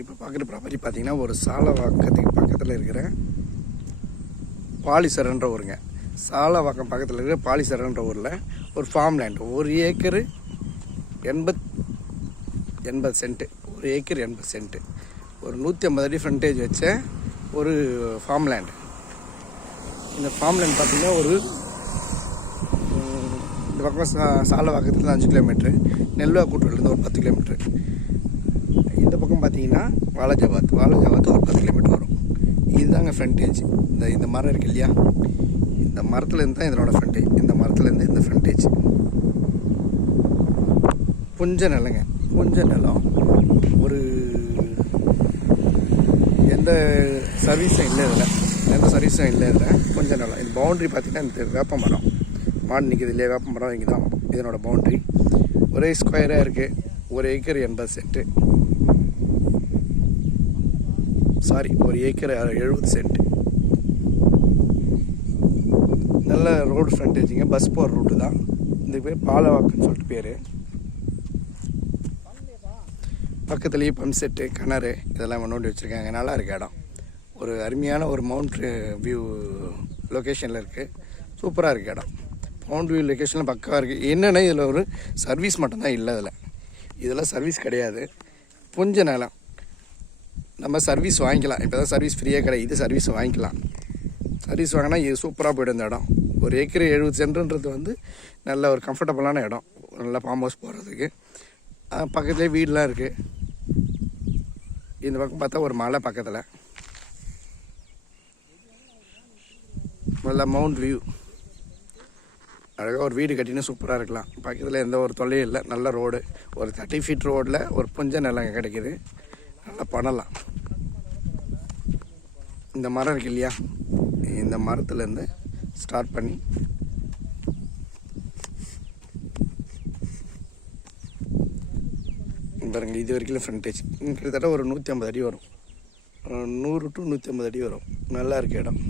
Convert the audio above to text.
இப்போ பார்க்குற ப்ராப்பர்ட்டி பார்த்தீங்கன்னா ஒரு சாலவாக்கத்துக்கு பக்கத்தில் இருக்கிற பாலிசரன்ற ஊருங்க. சாலவாக்கம் பக்கத்தில் இருக்கிற பாலிசரன்ற ஊரில் ஒரு farm land, 1 acre 80 cent, 1 acre 80 cent, ஒரு 150 அடி ஃப்ரண்டேஜ் வச்ச ஒரு ஃபார்ம் லேண்ட். இந்த ஃபார்ம் லேண்ட் பார்த்திங்கன்னா ஒரு இந்த பக்கம் சாலவாக்கத்தில் 5 கிலோமீட்ரு, நெல்வாக்கூட்டிலேருந்து ஒரு 10 கிலோமீட்ரு. இந்த பக்கம் பார்த்தீங்கன்னா வாலாஜாபாத் ஒரு 10 கிலோமீட்டர் வரும். இதுதாங்க ஃப்ரண்டேஜ். இந்த மரம் இருக்கு இல்லையா, இந்த மரத்துலேருந்து தான் இதனோட ஃப்ரண்டேஜ். இந்த மரத்துலேருந்து இந்த ஃப்ரண்டேஜ் புஞ்ச நிலங்க. புஞ்ச நிலம், ஒரு எந்த சர்வீஸும் இல்லை இதில், புஞ்ச நிலம். இந்த பவுண்ட்ரி பார்த்திங்கன்னா இந்த வேப்ப மரம் மாடு நிற்கிது இல்லையா, வேப்ப மரம் இங்கே தான் இதனோட பவுண்ட்ரி. ஒரே ஸ்கொயராக இருக்குது. 1 ஏக்கர் 80 சென்ட்டு, 1 ஏக்கர் 70 சென்ட். நல்ல ரோடு ஃப்ரண்டேஜிங்க, பஸ் போகிற ரூட்டு தான். இந்த பேர் பாலவாக்குன்னு சொல்லிட்டு பேர். பக்கத்துலேயே பம்ப் செட்டு, கிணறு இதெல்லாம் நோண்டி வச்சுருக்காங்க. நல்லா இருக்குது இடம். ஒரு அருமையான ஒரு மவுண்ட் வியூ லொக்கேஷனில் இருக்குது. சூப்பராக இருக்குது இடம். மவுண்ட் வியூ லொக்கேஷனில் பக்காவாக இருக்குது. என்னென்னா இதில் ஒரு சர்வீஸ் மட்டும்தான் இல்லை. இதெல்லாம் சர்வீஸ் கிடையாது. புஞ்ச நிலம், நம்ம சர்வீஸ் வாங்கிக்கலாம். இப்போ தான் சர்வீஸ் ஃப்ரீயாக கிடையாது. இது சர்வீஸ் வாங்கிக்கலாம். சர்வீஸ் வாங்கினா இது சூப்பராக போய்டும். இந்த இடம் 1 ஏக்கர் 70 சென்ட்ன்றது நல்ல ஒரு கம்ஃபர்டபுளான இடம். நல்லா ஃபார்ம் ஹவுஸ் போகிறதுக்கு. பக்கத்துலேயே வீடெலாம் இருக்குது. இந்த பக்கம் பார்த்தா ஒரு மலை பக்கத்தில், நல்ல மவுண்ட் வியூ. அழகாக ஒரு வீடு கட்டினா சூப்பராக இருக்கலாம். பக்கத்தில் எந்த ஒரு தொல்லையும் இல்லை. நல்ல ரோடு, ஒரு 30 ஃபீட் ரோடில் ஒரு புஞ்ச நிலம் கிடைக்கிது. நல்லா பண்ணலாம். இந்த மரம் இருக்கு இல்லையா, இந்த மரத்துலேருந்து ஸ்டார்ட் பண்ணி பாருங்கள், இது வரைக்கும் ஃப்ரண்டேஜ் கிட்டத்தட்ட ஒரு 150 அடி வரும். 100 to 150 அடி வரும். நல்லா இருக்கு இடம்.